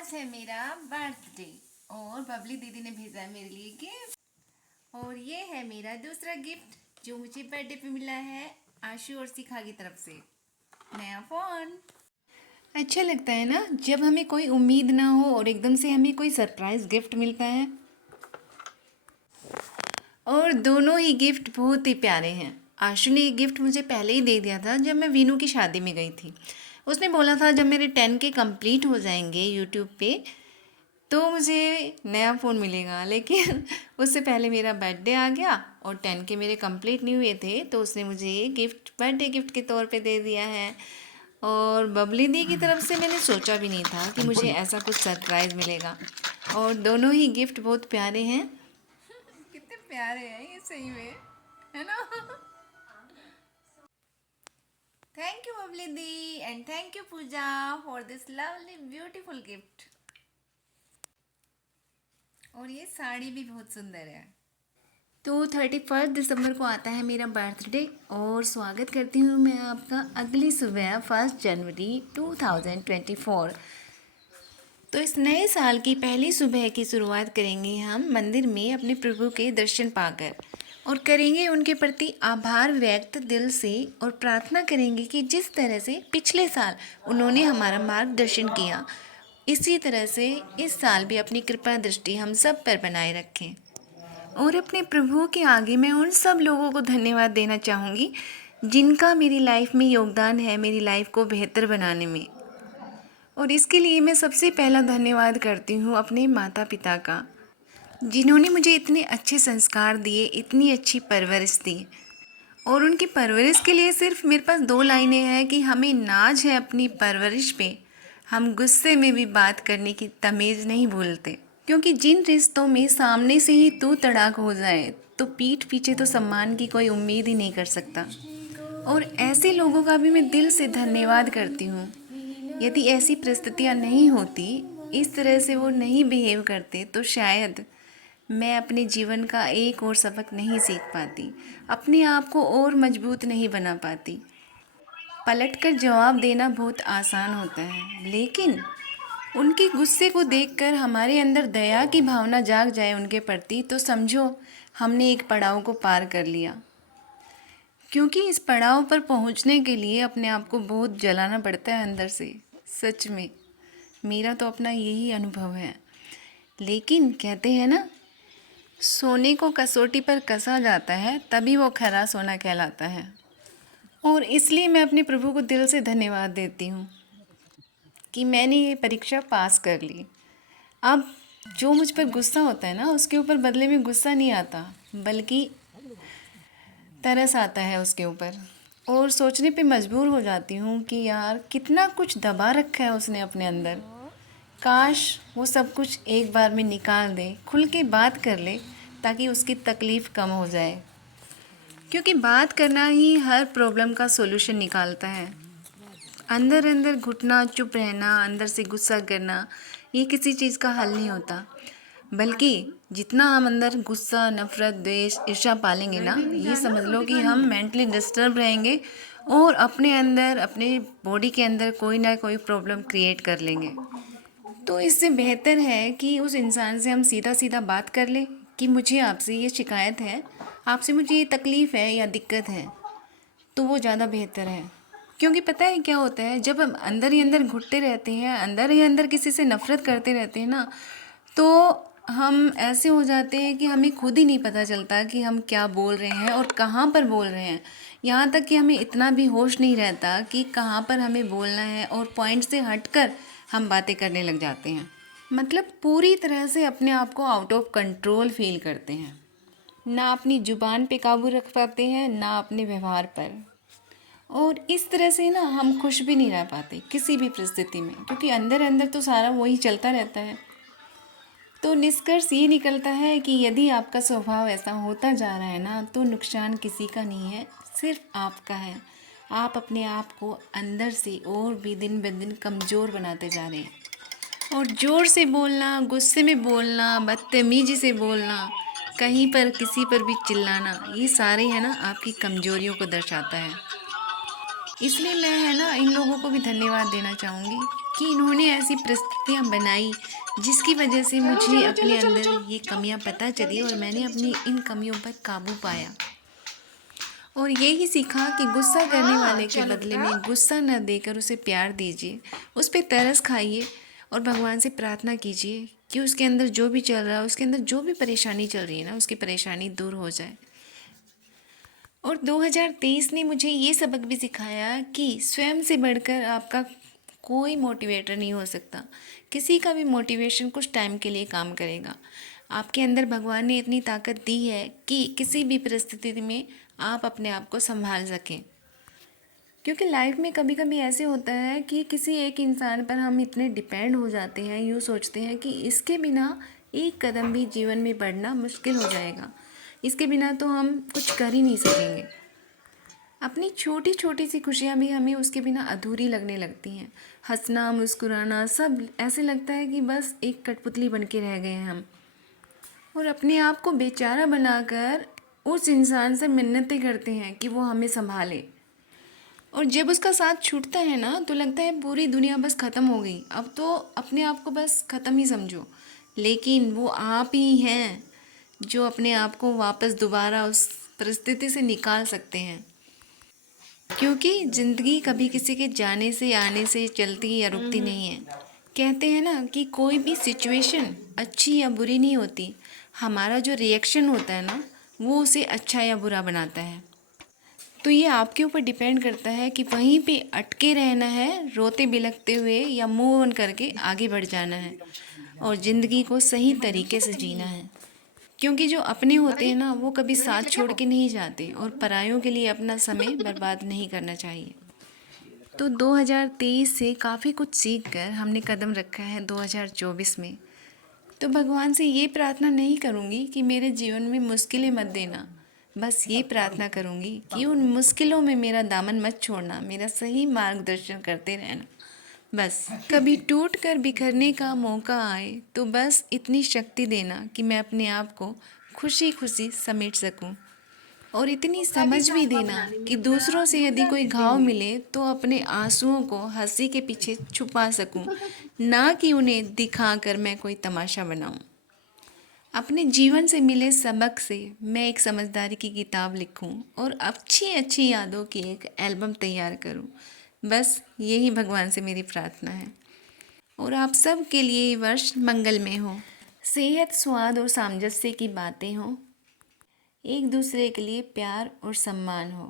आज है मेरा बर्थडे और बबली दीदी ने भेजा है मेरे लिए गिफ्ट। और ये है मेरा दूसरा गिफ्ट जो मुझे बर्थडे पे मिला है आशु और शिखा की तरफ से, नया फ़ोन। अच्छा लगता है ना जब हमें कोई उम्मीद ना हो और एकदम से हमें कोई सरप्राइज गिफ्ट मिलता है। और दोनों ही गिफ्ट बहुत ही प्यारे हैं। आशु ने ये गिफ्ट मुझे पहले ही दे दिया था जब मैं वीनू की शादी में गई थी। उसने बोला था जब मेरे 10 के कंप्लीट हो जाएंगे यूट्यूब पे तो मुझे नया फ़ोन मिलेगा, लेकिन उससे पहले मेरा बर्थडे आ गया और 10 के मेरे कंप्लीट नहीं हुए थे तो उसने मुझे ये गिफ्ट बर्थडे गिफ्ट के तौर पे दे दिया है। और बबली दी की तरफ से मैंने सोचा भी नहीं था कि मुझे ऐसा कुछ सरप्राइज़ मिलेगा। और दोनों ही गिफ्ट बहुत प्यारे हैं। कितने प्यारे हैं ये सही में, है ना। Thank you Babli di and thank you Pooja for this lovely beautiful gift. और ये साड़ी भी बहुत सुंदर है। तो 31 दिसंबर को आता है मेरा बर्थडे और स्वागत करती हूँ मैं आपका अगली सुबह 1 जनवरी 2024। तो इस नए साल की पहली सुबह की शुरुआत करेंगे हम मंदिर में अपने प्रभु के दर्शन पाकर और करेंगे उनके प्रति आभार व्यक्त दिल से और प्रार्थना करेंगे कि जिस तरह से पिछले साल उन्होंने हमारा मार्गदर्शन किया इसी तरह से इस साल भी अपनी कृपा दृष्टि हम सब पर बनाए रखें। और अपने प्रभु के आगे मैं उन सब लोगों को धन्यवाद देना चाहूँगी जिनका मेरी लाइफ में योगदान है मेरी लाइफ को बेहतर बनाने में। और इसके लिए मैं सबसे पहला धन्यवाद करती हूँ अपने माता पिता का जिन्होंने मुझे इतने अच्छे संस्कार दिए, इतनी अच्छी परवरिश दी। और उनकी परवरिश के लिए सिर्फ मेरे पास 2 लाइनें हैं कि हमें नाज है अपनी परवरिश पे, हम गुस्से में भी बात करने की तमीज़ नहीं भूलते। क्योंकि जिन रिश्तों में सामने से ही तू तड़ाक हो जाए तो पीठ पीछे तो सम्मान की कोई उम्मीद ही नहीं कर सकता। और ऐसे लोगों का भी मैं दिल से धन्यवाद करती हूँ। यदि ऐसी परिस्थितियाँ नहीं होती, इस तरह से वो नहीं बिहेव करते तो शायद मैं अपने जीवन का एक और सबक नहीं सीख पाती, अपने आप को और मजबूत नहीं बना पाती। पलटकर जवाब देना बहुत आसान होता है, लेकिन उनके गुस्से को देखकर हमारे अंदर दया की भावना जाग जाए उनके प्रति तो समझो हमने एक पड़ाव को पार कर लिया। क्योंकि इस पड़ाव पर पहुंचने के लिए अपने आप को बहुत जलाना पड़ता है अंदर से। सच में मेरा तो अपना यही अनुभव है। लेकिन कहते हैं ना, सोने को कसौटी पर कसा जाता है तभी वो खरा सोना कहलाता है। और इसलिए मैं अपने प्रभु को दिल से धन्यवाद देती हूँ कि मैंने ये परीक्षा पास कर ली। अब जो मुझ पर गुस्सा होता है ना, उसके ऊपर बदले में गुस्सा नहीं आता बल्कि तरस आता है उसके ऊपर। और सोचने पे मजबूर हो जाती हूँ कि यार कितना कुछ दबा रखा है उसने अपने अंदर, काश वो सब कुछ एक बार में निकाल दे, खुल के बात कर ले ताकि उसकी तकलीफ़ कम हो जाए। क्योंकि बात करना ही हर प्रॉब्लम का सॉल्यूशन निकालता है। अंदर अंदर घुटना, चुप रहना, अंदर से गुस्सा करना ये किसी चीज़ का हल नहीं होता, बल्कि जितना हम अंदर गुस्सा, नफ़रत, द्वेष, ईर्ष्या पालेंगे ना, ये समझ लो कि हम मेंटली डिस्टर्ब रहेंगे और अपने अंदर, अपने बॉडी के अंदर कोई ना कोई प्रॉब्लम क्रिएट कर लेंगे। तो इससे बेहतर है कि उस इंसान से हम सीधा सीधा बात कर लें कि मुझे आपसे ये शिकायत है, आपसे मुझे ये तकलीफ़ है या दिक्कत है, तो वो ज़्यादा बेहतर है। क्योंकि पता है क्या होता है, जब हम अंदर ही अंदर घुटते रहते हैं, अंदर ही अंदर किसी से नफ़रत करते रहते हैं ना, तो हम ऐसे हो जाते हैं कि हमें खुद ही नहीं पता चलता कि हम क्या बोल रहे हैं और कहाँ पर बोल रहे हैं। यहाँ तक कि हमें इतना भी होश नहीं रहता कि कहाँ पर हमें बोलना है और पॉइंट से हटकर हम बातें करने लग जाते हैं। मतलब पूरी तरह से अपने आप को आउट ऑफ कंट्रोल फील करते हैं, ना अपनी ज़ुबान पे काबू रख पाते हैं ना अपने व्यवहार पर। और इस तरह से ना हम खुश भी नहीं रह पाते किसी भी परिस्थिति में, क्योंकि अंदर अंदर तो सारा वही चलता रहता है। तो निष्कर्ष ये निकलता है कि यदि आपका स्वभाव ऐसा होता जा रहा है ना, तो नुकसान किसी का नहीं है, सिर्फ आपका है। आप अपने आप को अंदर से और भी दिन ब दिन कमज़ोर बनाते जा रहे हैं। और ज़ोर से बोलना, गुस्से में बोलना, बदतमीजी से बोलना, कहीं पर किसी पर भी चिल्लाना, ये सारे है ना आपकी कमज़ोरियों को दर्शाता है। इसलिए मैं है ना इन लोगों को भी धन्यवाद देना चाहूँगी कि इन्होंने ऐसी परिस्थितियाँ बनाई जिसकी वजह से मुझे अपने अंदर ये कमियाँ पता चली और मैंने अपनी इन कमियों पर काबू पाया। और यही सीखा कि गुस्सा करने वाले के बदले में गुस्सा न देकर उसे प्यार दीजिए, उस पर तरस खाइए और भगवान से प्रार्थना कीजिए कि उसके अंदर जो भी चल रहा है, उसके अंदर जो भी परेशानी चल रही है ना, उसकी परेशानी दूर हो जाए। और 2023 ने मुझे ये सबक भी सिखाया कि स्वयं से बढ़कर आपका कोई मोटिवेटर नहीं हो सकता। किसी का भी मोटिवेशन कुछ टाइम के लिए काम करेगा। आपके अंदर भगवान ने इतनी ताकत दी है कि किसी भी परिस्थिति में आप अपने आप को संभाल सकें। क्योंकि लाइफ में कभी कभी ऐसे होता है कि किसी एक इंसान पर हम इतने डिपेंड हो जाते हैं, यूँ सोचते हैं कि इसके बिना एक कदम भी जीवन में बढ़ना मुश्किल हो जाएगा, इसके बिना तो हम कुछ कर ही नहीं सकेंगे। अपनी छोटी छोटी सी खुशियाँ भी हमें उसके बिना अधूरी लगने लगती हैं। हंसना, मुस्कुराना, सब ऐसे लगता है कि बस एक कठपुतली बन के रह गए हैं हम। और अपने आप को बेचारा बनाकर उस इंसान से मिन्नतें करते हैं कि वो हमें संभाले। और जब उसका साथ छूटता है ना, तो लगता है पूरी दुनिया बस ख़त्म हो गई, अब तो अपने आप को बस ख़त्म ही समझो। लेकिन वो आप ही हैं जो अपने आप को वापस दोबारा उस परिस्थिति से निकाल सकते हैं। क्योंकि ज़िंदगी कभी किसी के जाने से, आने से चलती या रुकती नहीं है। कहते हैं ना कि कोई भी सिचुएशन अच्छी या बुरी नहीं होती, हमारा जो रिएक्शन होता है ना, वो उसे अच्छा या बुरा बनाता है। तो ये आपके ऊपर डिपेंड करता है कि वहीं पे अटके रहना है रोते बिलखते हुए, या मूव ऑन करके आगे बढ़ जाना है और ज़िंदगी को सही तरीके से जीना है। क्योंकि जो अपने होते हैं ना, वो कभी साथ छोड़ के नहीं जाते और परायों के लिए अपना समय बर्बाद नहीं करना चाहिए। तो 2023 से काफ़ी कुछ सीख कर हमने कदम रखा है 2024 में। तो भगवान से ये प्रार्थना नहीं करूँगी कि मेरे जीवन में मुश्किलें मत देना, बस ये प्रार्थना करूँगी कि उन मुश्किलों में मेरा दामन मत छोड़ना, मेरा सही मार्गदर्शन करते रहना। बस कभी टूट कर बिखरने का मौका आए तो बस इतनी शक्ति देना कि मैं अपने आप को खुशी खुशी समेट सकूं, और इतनी समझ भी देना कि दूसरों से यदि कोई घाव मिले तो अपने आंसुओं को हंसी के पीछे छुपा सकूं, ना कि उन्हें दिखाकर मैं कोई तमाशा बनाऊं। अपने जीवन से मिले सबक से मैं एक समझदारी की किताब लिखूं और अच्छी अच्छी यादों की एक एल्बम तैयार करूं। बस यही भगवान से मेरी प्रार्थना है। और आप सब के लिए ये वर्ष मंगलमय हो, सेहत, स्वाद और सामंजस्य की बातें हों, एक दूसरे के लिए प्यार और सम्मान हो।